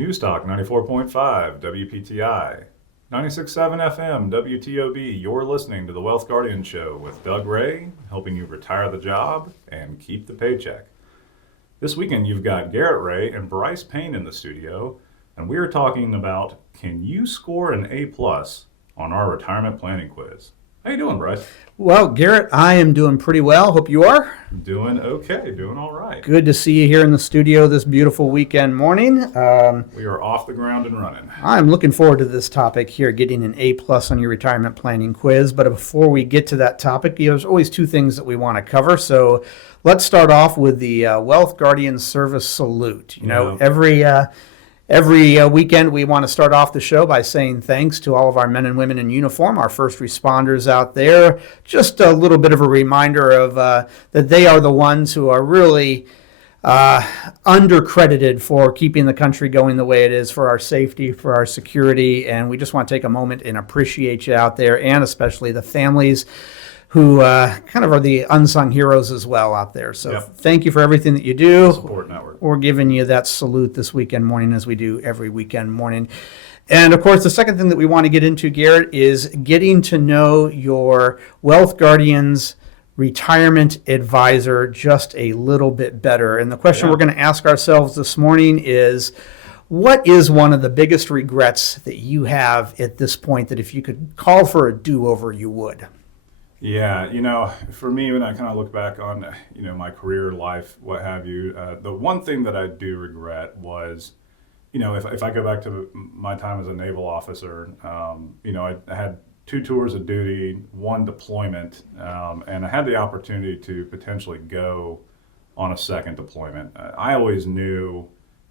News Talk 94.5 WPTI, 96.7 FM WTOB. You're listening to the Wealth Guardian Show with Doug Ray, helping you retire the job and keep the paycheck. This weekend you've got Garrett Ray and Brice Payne in the studio, and we are talking about, can you score an A+ on our retirement planning quiz? How you doing, Brice? Well, Garrett, I am doing pretty well. Hope you are. Doing okay, doing all right. Good to see you here in the studio this beautiful weekend morning. We are off the ground and running. I'm looking forward to this topic here, getting an A+ on your retirement planning quiz. But before we get to that topic, there's always two things that we want to cover. So let's start off with the Wealth Guardian Service Salute. Every weekend, we want to start off the show by saying thanks to all of our men and women in uniform, our first responders out there. Just a little bit of a reminder of that they are the ones who are really undercredited for keeping the country going the way it is, for our safety, for our security. And we just want to take a moment and appreciate you out there, and especially the families who kind of are the unsung heroes as well out there. So Thank you for everything that you do. Support network. We're giving you that salute this weekend morning, as we do every weekend morning. And of course, the second thing that we want to get into, Garrett, is getting to know your Wealth Guardian's retirement advisor just a little bit better. And the question we're going to ask ourselves this morning is, what is one of the biggest regrets that you have at this point that if you could call for a do-over, you would? Yeah, for me, when I kind of look back on, my career, life, what have you, the one thing that I do regret was, if I go back to my time as a naval officer, I had 2 tours of duty, 1 deployment, and I had the opportunity to potentially go on a second deployment. I always knew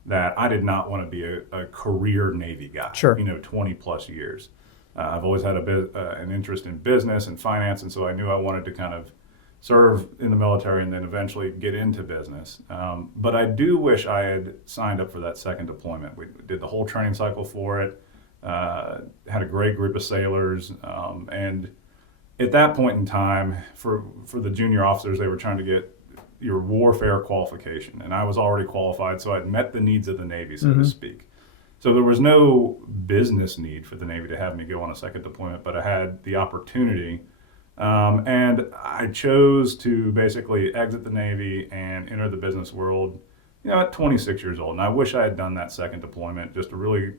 that I did not want to be a career Navy guy, 20 plus years. I've always had an interest in business and finance, and so I knew I wanted to kind of serve in the military and then eventually get into business. But I do wish I had signed up for that second deployment. We did the whole training cycle for it, had a great group of sailors, and at that point in time, for the junior officers, they were trying to get your warfare qualification, and I was already qualified, so I'd met the needs of the Navy, so to speak. So there was no business need for the Navy to have me go on a second deployment, but I had the opportunity. And I chose to basically exit the Navy and enter the business world, at 26 years old. And I wish I had done that second deployment, just a really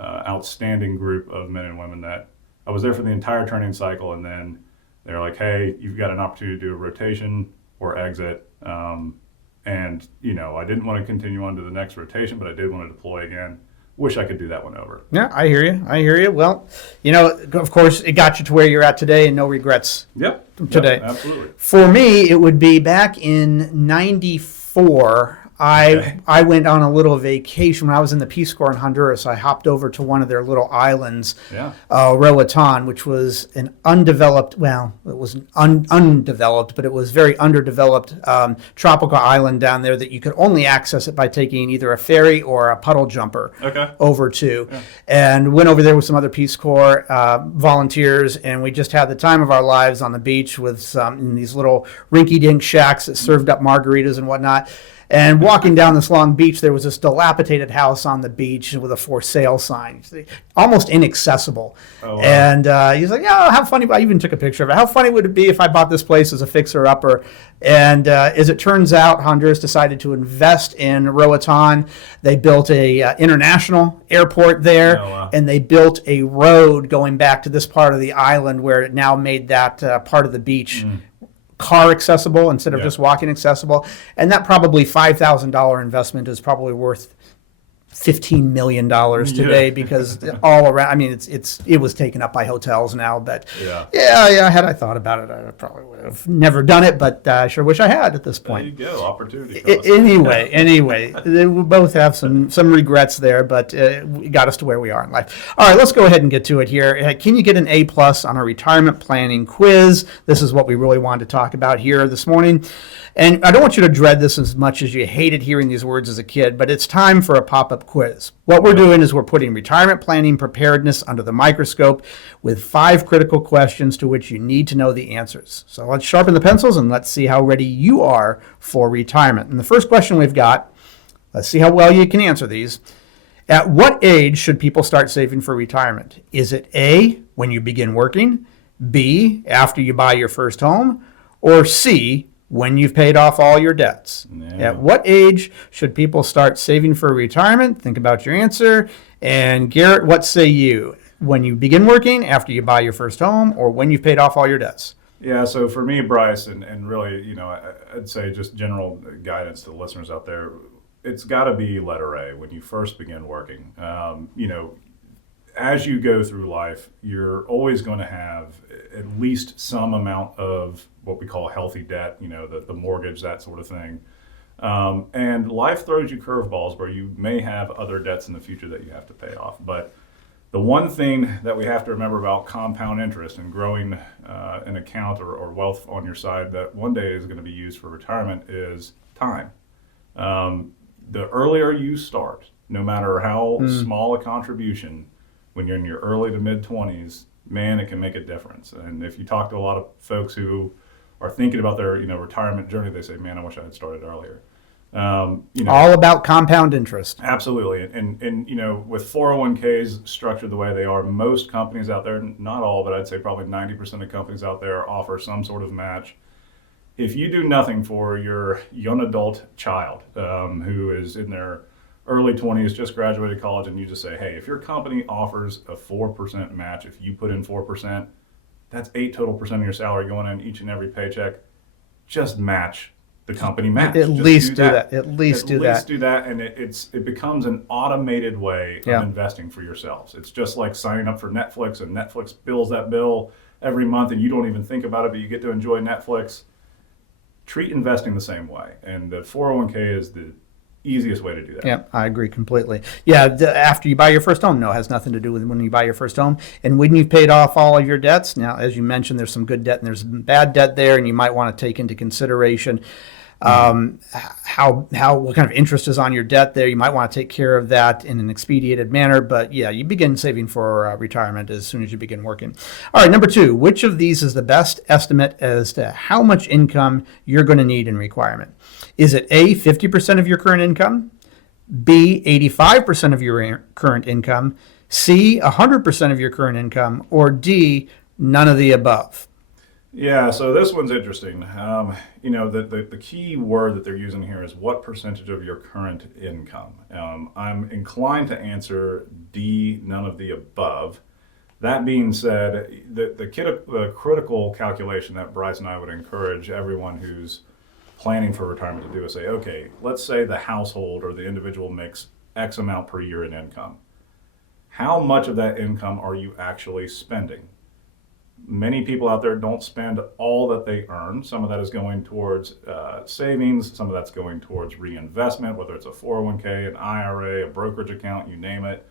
outstanding group of men and women that I was there for the entire training cycle. And then they're like, hey, you've got an opportunity to do a rotation or exit. And, I didn't want to continue on to the next rotation, but I did want to deploy again. Wish I could do that one over. Yeah, I hear you. Well, of course, it got you to where you're at today, and no regrets today. Yep, absolutely. For me, it would be back in 94. I went on a little vacation when I was in the Peace Corps in Honduras. I hopped over to one of their little islands, Roatan, which was an undeveloped, it was undeveloped, but it was very underdeveloped tropical island down there that you could only access it by taking either a ferry or a puddle jumper over to. Yeah. And went over there with some other Peace Corps volunteers, and we just had the time of our lives on the beach with in these little rinky-dink shacks that served up margaritas and whatnot. And walking down this long beach, there was this dilapidated house on the beach with a for sale sign, almost inaccessible. Oh, wow. And he's like, how funny, I even took a picture of it. How funny would it be if I bought this place as a fixer-upper? And as it turns out, Honduras decided to invest in Roatan. They built a international airport there, and they built a road going back to this part of the island where it now made that part of the beach car accessible instead of just walking accessible. And that probably $5,000 investment is probably worth $15 million today because all around, it was taken up by hotels now, but had I thought about it, I probably would have never done it, but I sure wish I had at this point. There you go, opportunity cost. Anyway, we both have some regrets there, but it got us to where we are in life. All right, let's go ahead and get to it here. Can you get an A+ on a retirement planning quiz? This is what we really wanted to talk about here this morning. And I don't want you to dread this as much as you hated hearing these words as a kid, but it's time for a pop-up quiz. What we're doing is we're putting retirement planning preparedness under the microscope with 5 critical questions to which you need to know the answers. So let's sharpen the pencils and let's see how ready you are for retirement. And the first question we've got, let's see how well you can answer these. At what age should people start saving for retirement? Is it A, when you begin working, B, after you buy your first home, or C, when you've paid off all your debts? Yeah. At what age should people start saving for retirement? Think about your answer. And Garrett, what say you? When you begin working, after you buy your first home, or when you've paid off all your debts? Yeah, so for me, Brice, and really, I'd say just general guidance to the listeners out there, it's got to be letter A when you first begin working. As you go through life, you're always going to have at least some amount of what we call healthy debt, the mortgage, that sort of thing. And life throws you curveballs where you may have other debts in the future that you have to pay off. But the one thing that we have to remember about compound interest and growing an account or wealth on your side that one day is going to be used for retirement is time. The earlier you start, no matter how small a contribution, when you're in your early to mid 20s, man, it can make a difference. And if you talk to a lot of folks who are thinking about their retirement journey, they say, man, I wish I had started earlier. All about compound interest. Absolutely. And with 401ks structured the way they are, most companies out there, not all, but I'd say probably 90% of companies out there offer some sort of match. If you do nothing for your young adult child who is in their early 20s, just graduated college, and you just say, hey, if your company offers a 4% match, if you put in 4%, that's 8% total of your salary going in each and every paycheck. Just match the company match. At least do that. At least do that, and it becomes an automated way of investing for yourselves. It's just like signing up for Netflix, and Netflix bills that bill every month, and you don't even think about it, but you get to enjoy Netflix. Treat investing the same way, and the 401k is the easiest way to do that. Yeah, I agree completely. Yeah, after you buy your first home, no, it has nothing to do with when you buy your first home. And when you've paid off all of your debts, now, as you mentioned, there's some good debt and there's some bad debt there, and you might want to take into consideration what kind of interest is on your debt there. You might want to take care of that in an expedited manner. But yeah, you begin saving for retirement as soon as you begin working. All right, number 2, which of these is the best estimate as to how much income you're going to need in retirement? Is it A, 50% of your current income, B, 85% of your current income, C, 100% of your current income, or D, none of the above? Yeah, so this one's interesting. The key word that they're using here is what percentage of your current income. I'm inclined to answer D, none of the above. That being said, the critical calculation that Brice and I would encourage everyone who's planning for retirement to do is say, okay, let's say the household or the individual makes X amount per year in income. How much of that income are you actually spending? Many people out there don't spend all that they earn. Some of that is going towards savings. Some of that's going towards reinvestment, whether it's a 401k, an IRA, a brokerage account, you name it.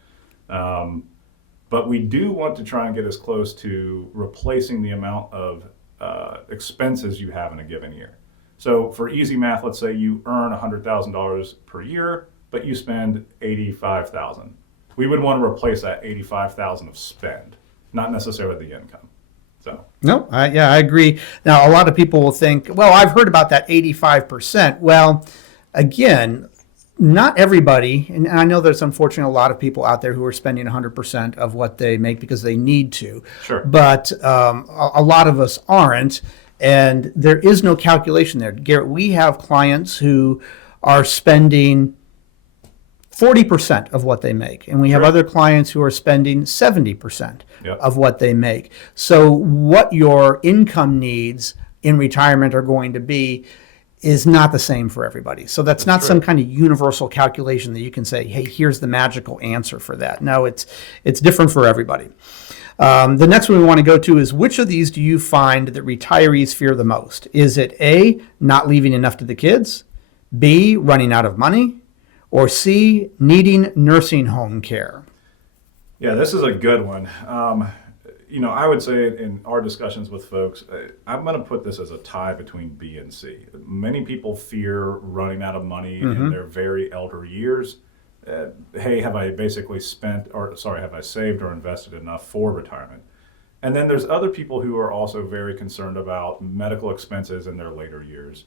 But we do want to try and get as close to replacing the amount of expenses you have in a given year. So for easy math, let's say you earn $100,000 per year, but you spend $85,000. We would want to replace that $85,000 of spend, not necessarily the income. So. No, I agree. Now, a lot of people will think, well, I've heard about that 85%. Well, again, not everybody, and I know there's unfortunately a lot of people out there who are spending 100% of what they make because they need to. Sure. But a lot of us aren't, and there is no calculation there. Garrett, we have clients who are spending 40% of what they make. And we have other clients who are spending 70% of what they make. So what your income needs in retirement are going to be is not the same for everybody. So that's not some kind of universal calculation that you can say, hey, here's the magical answer for that. No, it's different for everybody. The next one we want to go to is, which of these do you find that retirees fear the most? Is it A, not leaving enough to the kids, B, running out of money, or C, needing nursing home care? Yeah, this is a good one. I would say in our discussions with folks, I'm going to put this as a tie between B and C. Many people fear running out of money in their very elder years. Hey, have I saved or invested enough for retirement? And then there's other people who are also very concerned about medical expenses in their later years,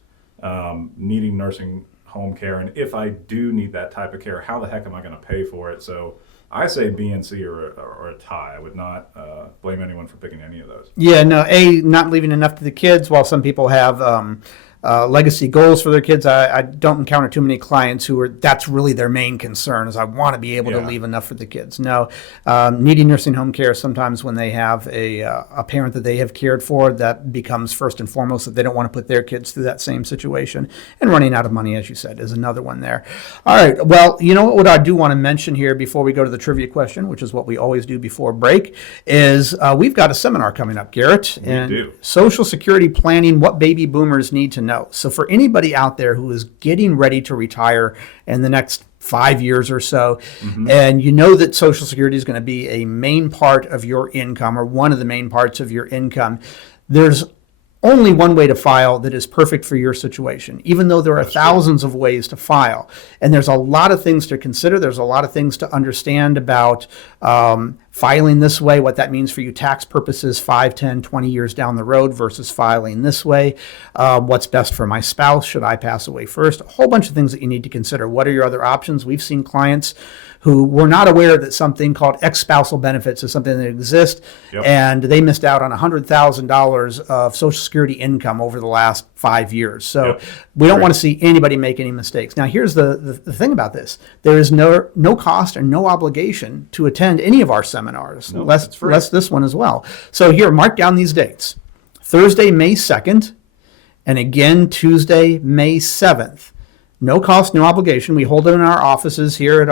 needing nursing home care, and if I do need that type of care, how the heck am I going to pay for it? So I say B and C or a tie. I would not blame anyone for picking any of those. Yeah, no, not leaving enough to the kids, while some people have legacy goals for their kids. I don't encounter too many clients who are, that's really their main concern, is I want to be able to leave enough for the kids. No, needing nursing home care, sometimes when they have a parent that they have cared for, that becomes first and foremost, that they don't want to put their kids through that same situation. And running out of money, as you said, is another one there. All right, well, you know what I do want to mention here before we go to the trivia question, which is what we always do before break, is we've got a seminar coming up, Garrett. We do. Social Security Planning, What Baby Boomers Need to Know. So for anybody out there who is getting ready to retire in the next 5 years or so, and you know that Social Security is going to be a main part of your income, or one of the main parts of your income, there's only one way to file that is perfect for your situation, even though there are thousands of ways to file. And there's a lot of things to consider. There's a lot of things to understand about filing this way, what that means for you tax purposes 5, 10, 20 years down the road versus filing this way. What's best for my spouse? Should I pass away first? A whole bunch of things that you need to consider. What are your other options? We've seen clients who were not aware that something called ex-spousal benefits is something that exists, and they missed out on $100,000 of Social Security income over the last 5 years. So we don't want to see anybody make any mistakes. Now, here's the thing about this. There is no cost and no obligation to attend any of our seminars, less this one as well. So here, mark down these dates. Thursday, May 2nd, and again, Tuesday, May 7th. No cost, no obligation. We hold it in our offices here at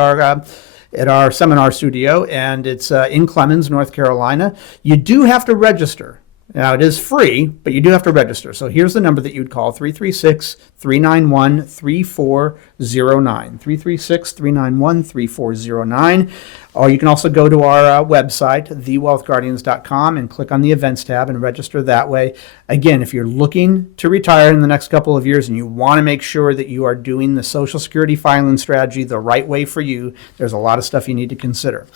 our seminar studio, and it's in Clemmons, North Carolina. You do have to register. Now, it is free, but you do have to register. So here's the number that you'd call, 336-391-3409, 336-391-3409. Or you can also go to our website, thewealthguardians.com, and click on the events tab and register that way. Again, if you're looking to retire in the next couple of years and you want to make sure that you are doing the Social Security filing strategy the right way for you, there's a lot of stuff you need to consider.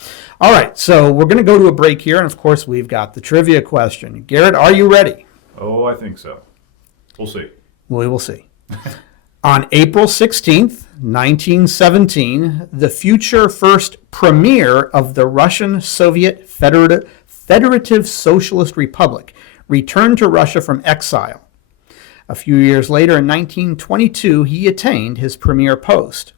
All right, so we're going to go to a break here, and of course, we've got the trivia question. Garrett, are you ready? Oh, I think so. We'll see. We will see. On April 16th, 1917, the future first premier of the Russian Soviet Federative Socialist Republic returned to Russia from exile. A few years later, in 1922, he attained his premier post.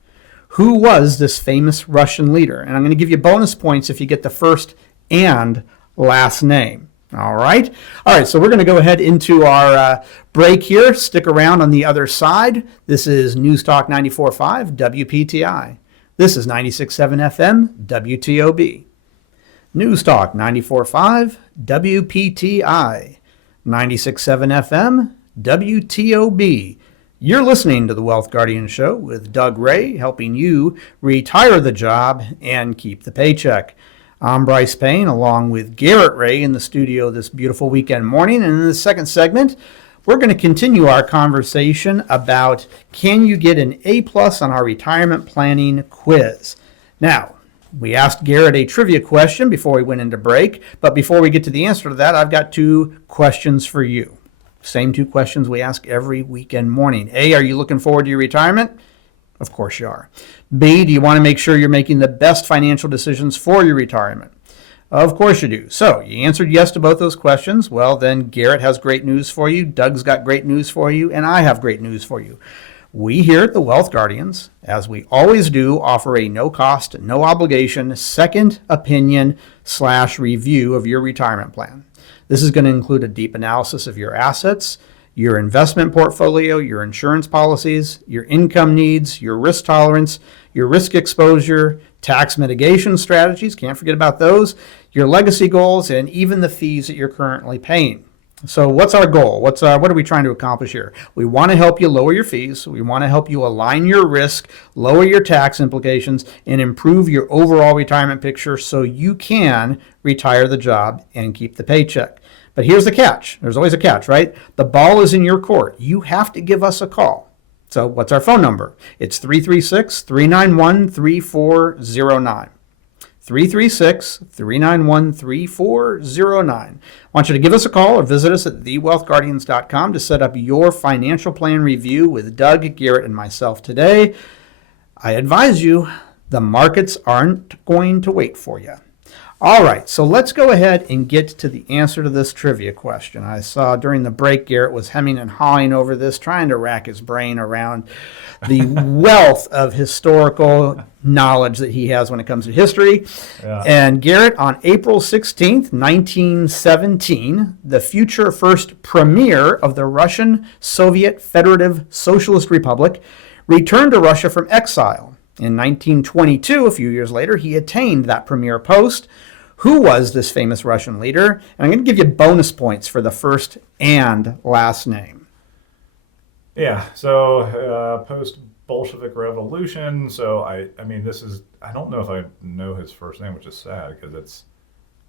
Who was this famous Russian leader? And I'm going to give you bonus points if you get the first and last name. All right, so we're going to go ahead into our break here. Stick around on the other side. This is News Talk 94.5 WPTI. This is 96.7 FM WTOB. News Talk 94.5 WPTI. 96.7 FM WTOB. You're listening to the Wealth Guardian Show with Doug Ray, helping you retire the job and keep the paycheck. I'm Brice Payne, along with Garrett Ray in the studio this beautiful weekend morning. And in the second segment, we're going to continue our conversation about, can you get an A+ on our retirement planning quiz? Now, we asked Garrett a trivia question before we went into break, but before we get to the answer to that, I've got 2 questions for you. Same 2 questions we ask every weekend morning. A, are you looking forward to your retirement? Of course you are. B, do you want to make sure you're making the best financial decisions for your retirement? Of course you do. So you answered yes to both those questions. Well, then Garrett has great news for you, Doug's got great news for you, and I have great news for you. We here at the Wealth Guardians, as we always do, offer a no cost, no obligation, second opinion / review of your retirement plan. This is going to include a deep analysis of your assets, your investment portfolio, your insurance policies, your income needs, your risk tolerance, your risk exposure, tax mitigation strategies, can't forget about those, your legacy goals, and even the fees that you're currently paying. So what's our goal? What are we trying to accomplish here? We want to help you lower your fees. We want to help you align your risk, lower your tax implications, and improve your overall retirement picture so you can retire the job and keep the paycheck. But here's the catch. There's always a catch, right? The ball is in your court. You have to give us a call. So what's our phone number? It's 336-391-3409. 336-391-3409. I want you to give us a call or visit us at thewealthguardians.com to set up your financial plan review with Doug, Garrett, and myself today. I advise you, the markets aren't going to wait for you. All right, so let's go ahead and get to the answer to this trivia question. I saw during the break Garrett was hemming and hawing over this, trying to rack his brain around the wealth of historical knowledge that he has when it comes to history. Yeah. And Garrett, on April 16th, 1917, the future first premier of the Russian Soviet Federative Socialist Republic returned to Russia from exile. In 1922, a few years later, he attained that premier post. Who was this famous Russian leader? And I'm going to give you bonus points for the first and last name. Yeah, so post-Bolshevik Revolution. So I mean, I don't know if I know his first name, which is sad because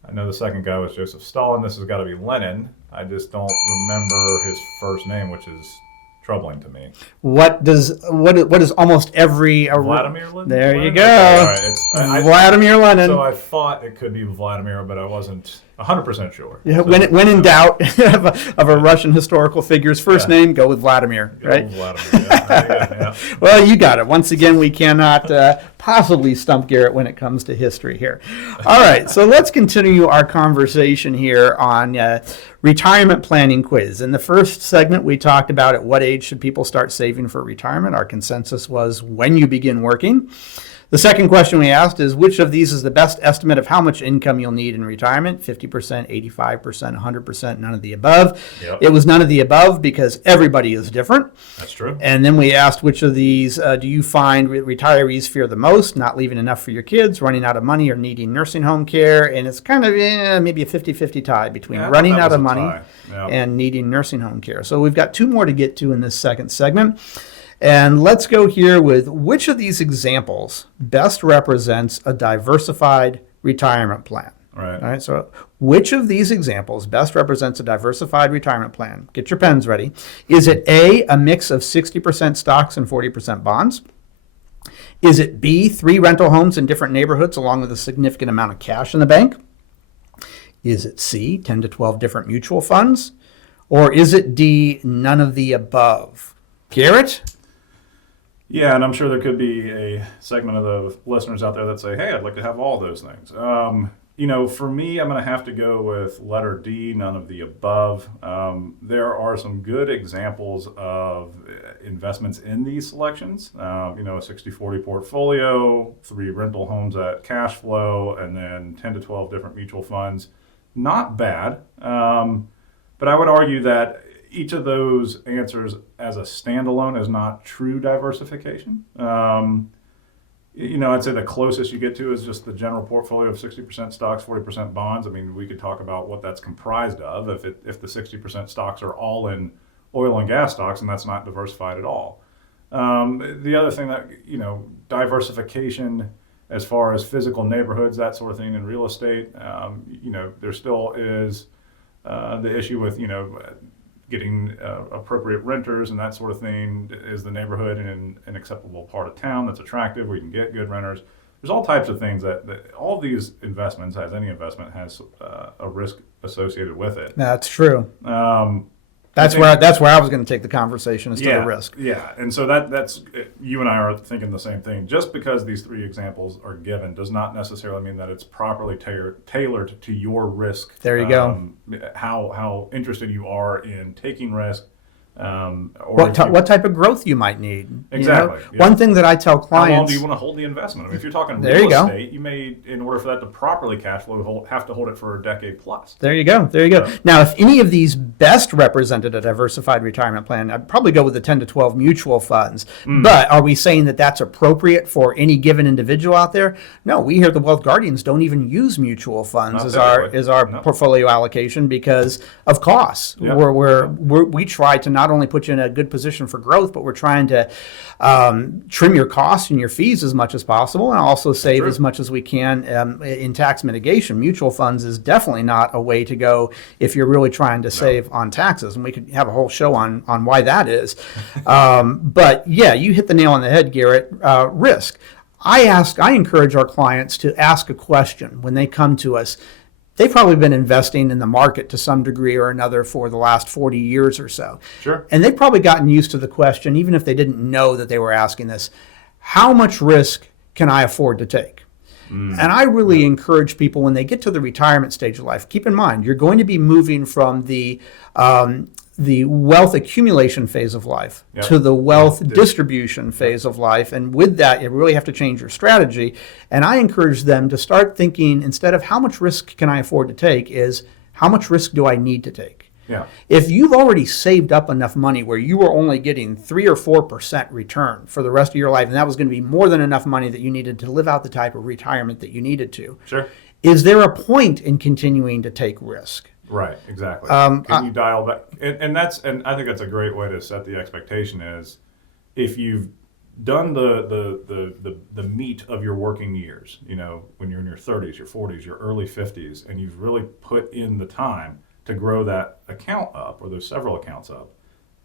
I know the second guy was Joseph Stalin. This has got to be Lenin. I just don't remember his first name, which is troubling to me. What is almost every Vladimir Lenin? There you go. Right. Vladimir Lenin. So I thought it could be Vladimir, but I wasn't 100% sure. Yeah, so, when in doubt of a Russian historical figure's first name, go with Vladimir, right? Vladimir, yeah. Well, you got it. Once again, we cannot possibly stump Garrett when it comes to history here. All right, so let's continue our conversation here on retirement planning quiz. In the first segment, we talked about at what age should people start saving for retirement. Our consensus was when you begin working. The second question we asked is, which of these is the best estimate of how much income you'll need in retirement? 50%, 85%, 100%, none of the above. Yep. It was none of the above because everybody is different. That's true. And then we asked, which of these do you find retirees fear the most? Not leaving enough for your kids, running out of money, or needing nursing home care. And it's kind of maybe a 50-50 tie between running out of money and needing nursing home care. So we've got two more to get to in this second segment. And let's go here with which of these examples best represents a diversified retirement plan. Right. All right. So which of these examples best represents a diversified retirement plan? Get your pens ready. Is it A, a mix of 60% stocks and 40% bonds? Is it B, 3 rental homes in different neighborhoods along with a significant amount of cash in the bank? Is it C, 10 to 12 different mutual funds? Or is it D, none of the above? Garrett? Yeah, and I'm sure there could be a segment of the listeners out there that say, hey, I'd like to have all those things. For me, I'm going to have to go with letter D, none of the above. There are some good examples of investments in these selections. A 60-40 portfolio, 3 rental homes at cash flow, and then 10 to 12 different mutual funds. Not bad. But I would argue that each of those answers as a standalone is not true diversification. I'd say the closest you get to is just the general portfolio of 60% stocks, 40% bonds. I mean, we could talk about what that's comprised of. If the 60% stocks are all in oil and gas stocks, and that's not diversified at all. The other thing that, diversification as far as physical neighborhoods, that sort of thing in real estate, there still is the issue with, getting appropriate renters and that sort of thing. Is the neighborhood in an acceptable part of town that's attractive where you can get good renters? There's all types of things that all these investments, as any investment, has a risk associated with it. That's true. That's where I was going to take the conversation as to the risk. Yeah, and so that's you and I are thinking the same thing. Just because these 3 examples are given does not necessarily mean that it's properly tailored to your risk. There you go. How interested you are in taking risk. What type of growth you might need. Exactly. Yeah. One thing that I tell clients... How long do you want to hold the investment? I mean, if you're talking real estate, you may, in order for that to properly cash flow, have to hold it for a decade plus. There you go. Now, if any of these best represented a diversified retirement plan, I'd probably go with the 10 to 12 mutual funds. But are we saying that that's appropriate for any given individual out there? No, we here at the Wealth Guardians don't even use mutual funds as our portfolio allocation because of costs. Yeah. We try to not only put you in a good position for growth, but we're trying to trim your costs and your fees as much as possible and also save as much as we can in tax mitigation. Mutual funds is definitely not a way to go if you're really trying to save on taxes. And we could have a whole show on why that is. But yeah, you hit the nail on the head, Garrett. Risk. I encourage our clients to ask a question when they come to us. They've probably been investing in the market to some degree or another for the last 40 years or so. Sure. And they've probably gotten used to the question, even if they didn't know that they were asking this, how much risk can I afford to take? And I really encourage people when they get to the retirement stage of life, keep in mind, you're going to be moving from the wealth accumulation phase of life to the wealth distribution phase of life. And with that, you really have to change your strategy. And I encourage them to start thinking, instead of how much risk can I afford to take, is how much risk do I need to take? Yeah. If you've already saved up enough money where you were only getting 3 or 4% return for the rest of your life, and that was going to be more than enough money that you needed to live out the type of retirement that you needed to, sure, is there a point in continuing to take risk? Right, exactly. Can you dial back? And I think that's a great way to set the expectation is, if you've done the meat of your working years, when you're in your 30s, your 40s, your early 50s, and you've really put in the time to grow that account up, or those several accounts up,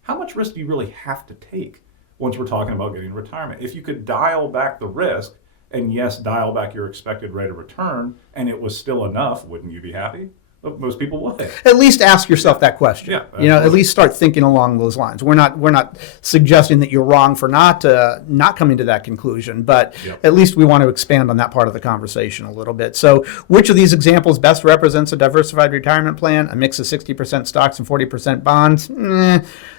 how much risk do you really have to take once we're talking about getting retirement? If you could dial back the risk, and yes, dial back your expected rate of return, and it was still enough, wouldn't you be happy? Most people would. At least ask yourself that question. Yeah, at least start thinking along those lines. We're not suggesting that you're wrong for not coming to that conclusion, but at least we want to expand on that part of the conversation a little bit. So, which of these examples best represents a diversified retirement plan? A mix of 60% stocks and 40% bonds?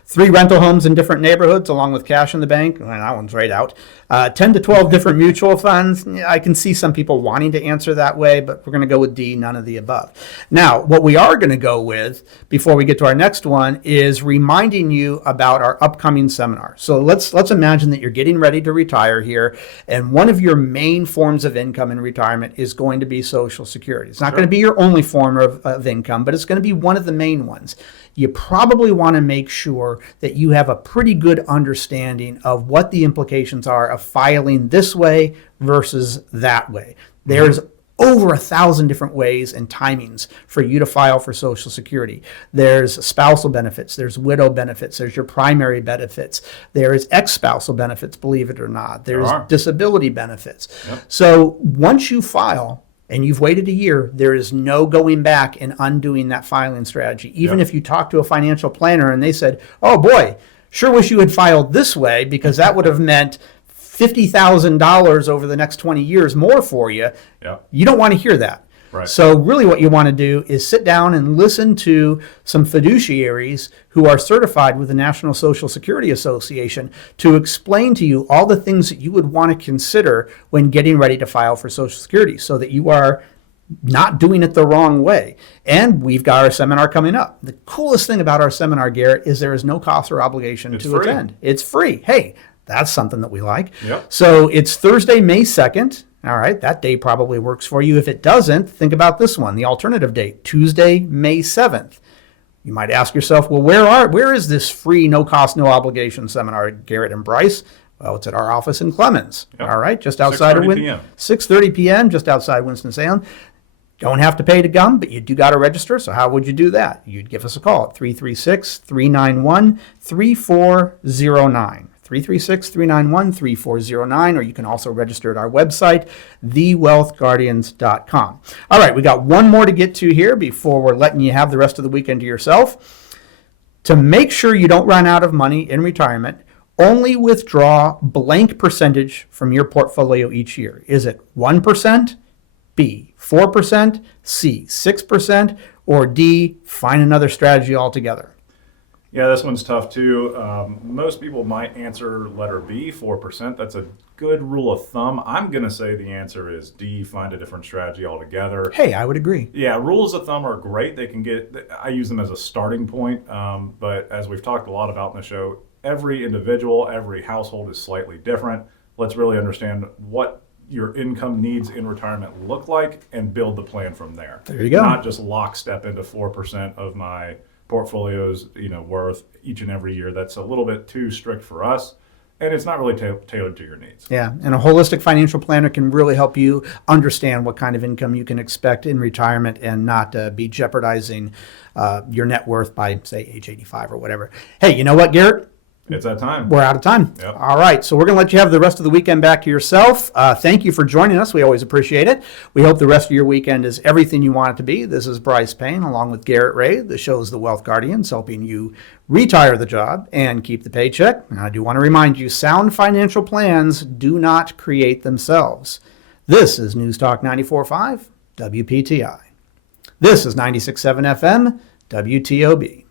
3 rental homes in different neighborhoods along with cash in the bank? Well, that one's right out. 10 to 12 different mutual funds? I can see some people wanting to answer that way, but we're going to go with D, none of the above. Now, what we are going to go with before we get to our next one is reminding you about our upcoming seminar. So let's imagine that you're getting ready to retire here, and one of your main forms of income in retirement is going to be Social Security. It's not going to be your only form of income, but it's going to be one of the main ones. You probably want to make sure that you have a pretty good understanding of what the implications are of filing this way versus that way. There's over 1,000 different ways and timings for you to file for Social Security. There's spousal benefits, there's widow benefits, there's your primary benefits, there is ex-spousal benefits, believe it or not, there's disability benefits. So once you file, and you've waited a year, there is no going back and undoing that filing strategy. Even if you talk to a financial planner and they said, oh boy, sure wish you had filed this way because that would have meant $50,000 over the next 20 years more for you. You don't want to hear that. Right. So really what you want to do is sit down and listen to some fiduciaries who are certified with the National Social Security Association to explain to you all the things that you would want to consider when getting ready to file for Social Security so that you are not doing it the wrong way. And we've got our seminar coming up. The coolest thing about our seminar, Garrett, is there is no cost or obligation to attend. It's free. Hey, that's something that we like. So it's Thursday, May 2nd. All right, that day probably works for you. If it doesn't, think about this one, the alternative date, Tuesday, May 7th. You might ask yourself, well, where is this free, no cost, no obligation seminar, Garrett and Brice? Well, it's at our office in Clemens. All right, just outside of 6:30 p.m., just outside Winston-Salem. Don't have to pay to come, but you do got to register. So how would you do that? You'd give us a call at 336-391-3409. 336-391-3409, or you can also register at our website, thewealthguardians.com. All right, we got one more to get to here before we're letting you have the rest of the weekend to yourself. To make sure you don't run out of money in retirement, only withdraw blank percentage from your portfolio each year. Is it 1%, B, 4%, C, 6%, or D, find another strategy altogether? Yeah, this one's tough too. Most people might answer letter B, 4%. That's a good rule of thumb. I'm going to say the answer is D, find a different strategy altogether. Hey, I would agree. Yeah, rules of thumb are great. I use them as a starting point. But as we've talked a lot about in the show, every individual, every household is slightly different. Let's really understand what your income needs in retirement look like and build the plan from there. There you go. Not just lockstep into 4% of my portfolio's worth each and every year. That's a little bit too strict for us, and it's not really tailored to your needs. Yeah, and a holistic financial planner can really help you understand what kind of income you can expect in retirement and not be jeopardizing your net worth by, say, age 85 or whatever. Hey, you know what, Garrett? It's that time. We're out of time. Yep. All right. So we're going to let you have the rest of the weekend back to yourself. Thank you for joining us. We always appreciate it. We hope the rest of your weekend is everything you want it to be. This is Brice Payne along with Garrett Ray. The show is The Wealth Guardians, helping you retire the job and keep the paycheck. And I do want to remind you, sound financial plans do not create themselves. This is News Talk 94.5 WPTI. This is 96.7 FM WTOB.